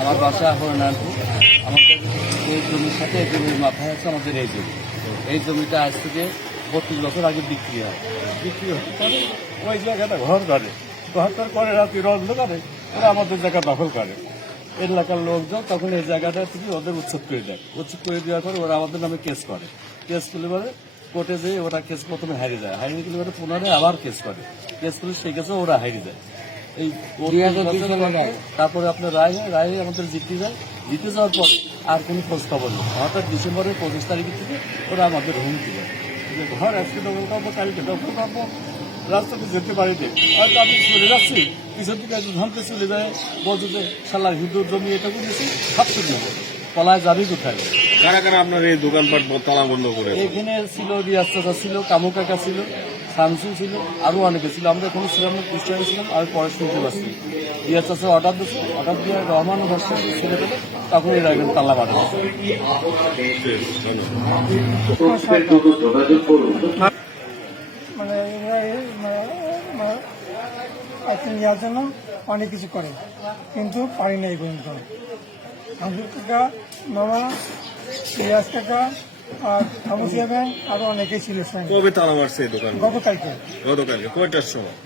আমার বাসা হরনাথপুর আমাদের এই জমির সাথে এই জমির মাথায় আছে আমাদের এই জমি। এই জমিটা আজ থেকে বত্রিশ বছর আগে বিক্রি হয়। বিক্রি পারে ওই জায়গাটা ঘর করে। ঘর তোর করে রাত্রি রন্ধ করে ওরা আমাদের জায়গা দখল করে। এলাকার লোকজন তখন এই জায়গাটা থেকে ওদের উচ্ছেদ করে দেয়। উচ্ছেদ করে দেওয়ার পরে ওরা আমাদের নামে কেস করে। কেস করলে পরে কোর্টে যেয়ে ওরা কেস প্রথমে হারিয়ে যায়। হারিয়ে গেলে পরে পুনরায় আবার কেস করে। কেস করে সেই কেসে ওরা হারিয়ে যায়। এই তারপরে আপনার রায় হয় রায় হয়ে আমাদের জিতে যায়। জিতে যাওয়ার পরে আর কোনো খোঁজ খবর নেই। হঠাৎ ডিসেম্বরের পঁচিশ তারিখের থেকে ওরা আমাদের হুমকি দেয়। যে ঘর আজকে দখল করব কালকে দখল করব রাস্তাতে যেতে পারিনি। হয়তো আমি চলে যাচ্ছি পিছন থেকে একজন ধানতে চলে যায় বলছে যে শালার হিন্দু জমি এটা করেছি সাতশো নেব পলায় যাবি কোথায়? কারা কারা আপনার এই দোকানপাট তালা বন্ধ করে এখানে ছিল রিয়াজ চাচা ছিল কামু কাকা ছিল। শামসু ছিল, আরও অনেকে ছিল। আমরা এখানে ছিলাম না কুষ্টিয়ায় ছিলাম আর পরে শুনতে পাচ্ছি রিয়াজ চাচা অর্ডার দিচ্ছে অর্ডার দিয়ে রহমান ভাষা ছেড়ে দেবে তখন এরা এখানে তাল্লা জন্য অনেক কিছু করে, কিন্তু পারি না এই পর্যন্ত। মামা কাকা আর আরও অনেকেই ছিল সঙ্গে কবে তালা মারছে এই দোকান? গতকালকে। গতকালকে কয়টার সময়?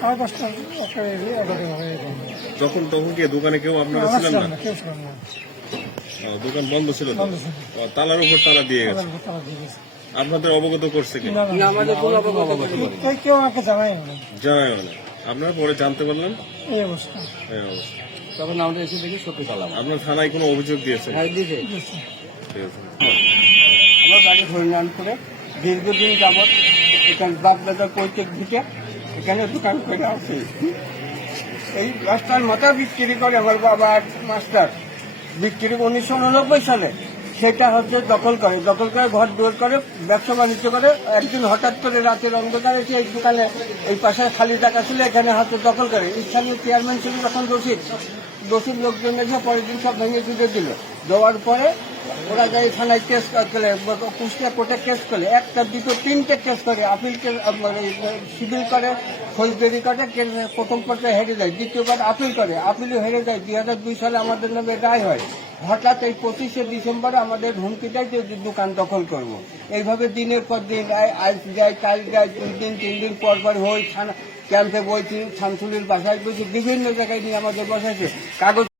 সাড়ে। যখন তখন কি দোকানে কেউ আপনারা ছিলেন না? কেউ দোকান বন্ধ ছিল তালার উপর তালা দিয়ে গেছে। আপনাদের অবগত করছে কি? না, না, কেউ আমাকে জানাই জানাই না। আপনারা পরে জানতে পারলেন? এই অবস্থা। এই অবস্থা। তখন আমরা এসে দেখি সত্যি তালা আপনার থানায় কোনো অভিযোগ দিয়েছে। দিয়েছে। ঠিক আছে বাড়ি হরিনারায়ণপুরে দীর্ঘদিন যাবৎ এখানে বাপ দাদা পৈতৃক দিকে এখানে দোকান করে আছে এই রাস্তার মাথা বিক্রি করে আমার বাবা মাস্টার। বিক্রি উনিশশো উননব্বই সালে। সেটা হচ্ছে দখল করে। দখল করে ঘর দৌড় করে, ব্যবসা বাণিজ্য করে। একদিন হঠাৎ করে রাতের অন্ধকারে এসে এই দোকানে, এই পাশে খালি টাকা ছিল, এখানে হাতে দখল করে। স্থানীয় চেয়ারম্যান ছিল তখন রশিদ দোষীর লোকজন এসে পরের দিন সব ভেঙে চুটে দিল। দেওয়ার পরে ওরা যাই থানায় কেস করে কুষ্টিয়া কোর্টে কেস করে, একটা, দুটো, তিনটে কেস করে আপিল কেস সিভিল করে, ফৌজদারি করে প্রথম পর্যায়ে হেরে যায় দ্বিতীয়বার আপিল করে আপিলও হেরে যায়। দুই হাজার দুই সালে আমাদের নামে রায় হয়। হঠাৎ এই পঁচিশে ডিসেম্বরে আমাদের হুমকি দেয় যে দোকান দখল করব। এইভাবে দিনের পর দিন আজ যায়, কাল যায়, দুই দিন, তিন দিন পর পর হই, থানা, ক্যাম্পে বলছি শামসুলির বাসায় বলছি বিভিন্ন জায়গায় নিয়ে আমাদের বসাইছে। কাগজ